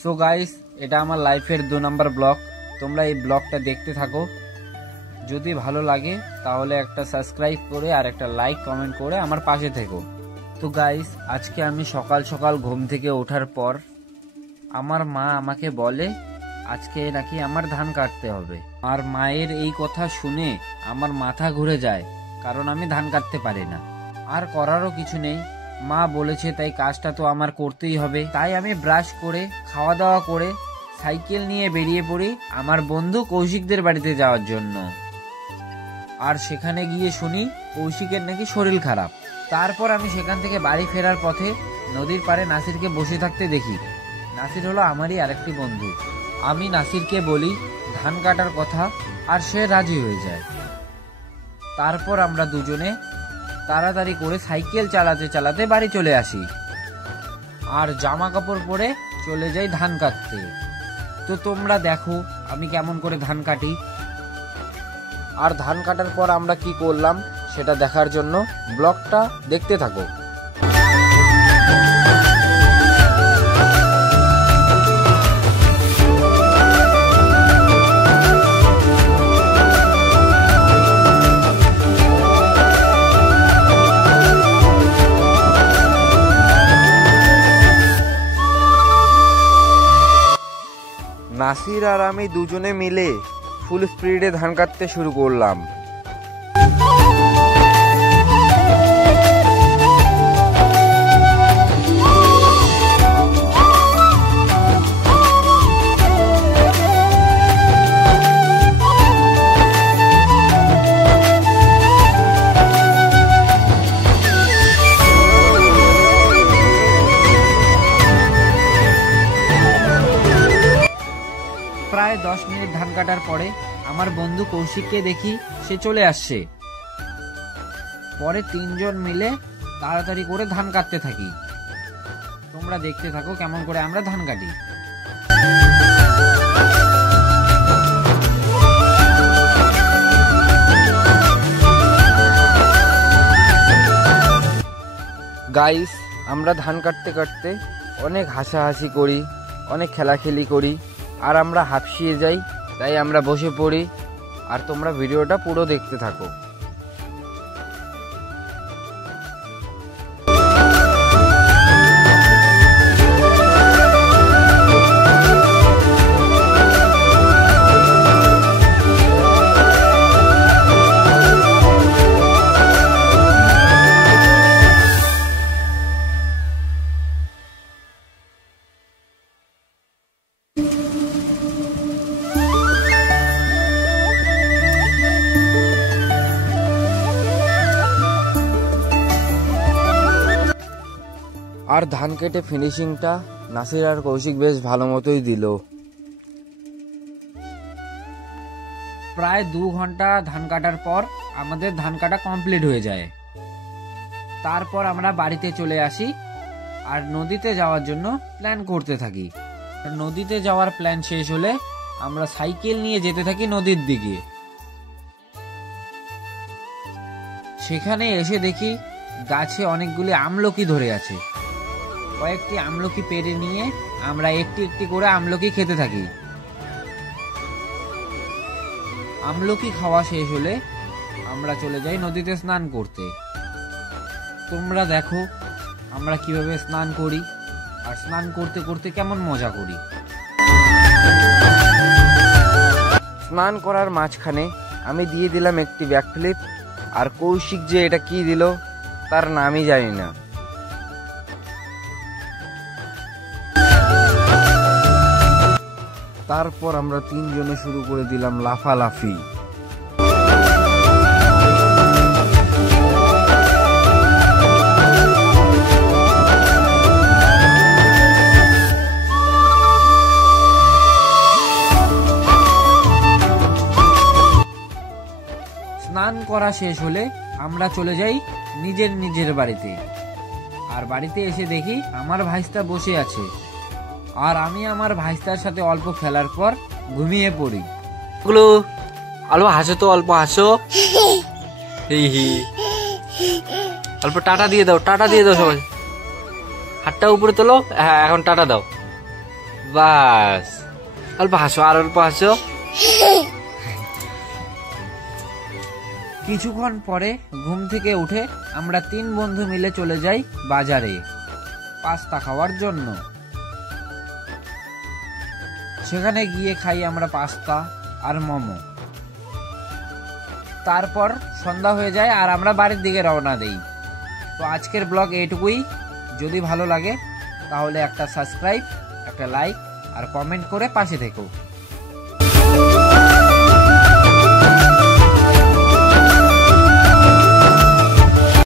So guys, এটা আমার লাইফের 2 নম্বর ব্লগ। তোমরা এই ব্লগটা দেখতে থাকো। যদি ভালো লাগে তাহলে একটা সাবস্ক্রাইব করে আর একটা লাইক কমেন্ট করে আমার পাশে থেকো। তো গাইস, আজকে আমি সকাল সকাল ঘুম থেকে ওঠার পর আমার মা আমাকে বলে আজকে নাকি আমার ধান কাটতে হবে। আর মায়ের এই কথা শুনে আমার মাথা ঘুরে যায়, কারণ আমি ধান কাটতে পারি না। আর করারও কিছু নেই, মা বলেছে তাই কাজটা তো আমার করতেই হবে। তাই আমি ব্রাশ করে খাওয়া দাওয়া করে সাইকেল নিয়ে বেরিয়ে পড়ি আমার বন্ধু কৌশিকদের বাড়িতে যাওয়ার জন্য। আর সেখানে গিয়ে শুনি কৌশিকের নাকি শরীর খারাপ। তারপর আমি সেখান থেকে বাড়ি ফেরার পথে নদীর পাড়ে নাসিরকে বসে থাকতে দেখি। নাসির হলো আমারই আরেকটি বন্ধু। আমি নাসিরকে বলি ধান কাটার কথা, আর সে রাজি হয়ে যায়। তারপর আমরা দুজনে তাড়াতাড়ি করে সাইকেল চালাতে চালাতে বাড়ি চলে আসি আর জামা কাপড় পরে চলে যাই ধান কাটতে। তো তোমরা দেখো আমি কেমন করে ধান কাটি। আর ধান কাটার পর আমরা কি করলাম সেটা দেখার জন্য ব্লগটা দেখতে থাকো। নাসির আর আমি দুজনে মিলে ফুল স্পিডে ধান কাটতে শুরু করলাম। প্রায় 10 মিনিট ধান কাটার পরে আমার বন্ধু কৌশিককে দেখি সে চলে আসছে। পরে 3 জন মিলে তাড়াতাড়ি করে ধান কাটতে থাকি। তোমরা দেখতে থাকো কেমন করে আমরা ধান কাটি। গাইস, আমরা ধান কাটতে কাটতে অনেক হাসাহাসি করি, অনেক খেলাখেলি করি, আর আমরা হাঁপিয়ে যাই। তাই আমরা বসে পড়ি, আর তোমরা ভিডিওটা পুরো দেখতে থাকো। আর ধান কেটে ফিনিশিংটা নাসির আর কৌশিক বেশ ভালো মতোই দিল। প্রায় 2 ঘন্টা ধান কাটার পর আমাদের ধান কাটা কমপ্লিট হয়ে যায়। তারপর আমরা বাড়িতে চলে আসি আর নদীতে যাওয়ার জন্য প্ল্যান করতে থাকি। নদীতে যাওয়ার প্ল্যান শেষ হলে আমরা সাইকেল নিয়ে যেতে থাকি নদীর দিকে। সেখানে এসে দেখি গাছে অনেকগুলি আমলকি ধরে আছে। কয়েকটি আমলকি পেড়ে নিয়ে আমরা একটি একটি করে আমলকি খেতে থাকি। আমলকি খাওয়া শেষ হলে আমরা চলে যাই নদীতে স্নান করতে। তোমরা দেখো আমরা কিভাবে স্নান করি আর স্নান করতে করতে কেমন মজা করি। স্নান করার মাঝখানে আমি দিয়ে দিলাম একটি ব্যাকফ্লিপ, আর কৌশিক যে এটা কি দিল তার নামই জানি না। তারপর আমরা 3 জনে শুরু করে দিলাম লাফালাফি। স্নান করা শেষ হলে আমরা চলে যাই নিজের বাড়িতে। আর বাড়িতে এসে দেখি আমার ভাইস্তা বসে আছে, আর আমি আমার ভাইস্তার সাথে অল্প খেলার পর ঘুমিয়ে পড়ি। অল্প হাসো তো, অল্প হাসো। অল্প টাটা দিয়ে দাও, টাটা দিয়ে দাও সবাই। হাতটা উপরে তোলো। হ্যাঁ, এখন টাটা দাও। বাস, অল্প হাসো, আর অল্প হাসো। কিছুক্ষণ পরে ঘুম থেকে উঠে আমরা 3 বন্ধু মিলে চলে যাই বাজারে পাস্তা খাওয়ার জন্য। সেখানে গিয়ে খাই আমরা পাস্তা আর মোমো। তারপর সন্ধ্যা হয়ে যায় আর আমরা বাড়ির দিকে রওনা দেই। তো আজকের ব্লগ এইটুকুই। যদি ভালো লাগে তাহলে একটা সাবস্ক্রাইব, একটা লাইক আর কমেন্ট করে পাশে থেকো।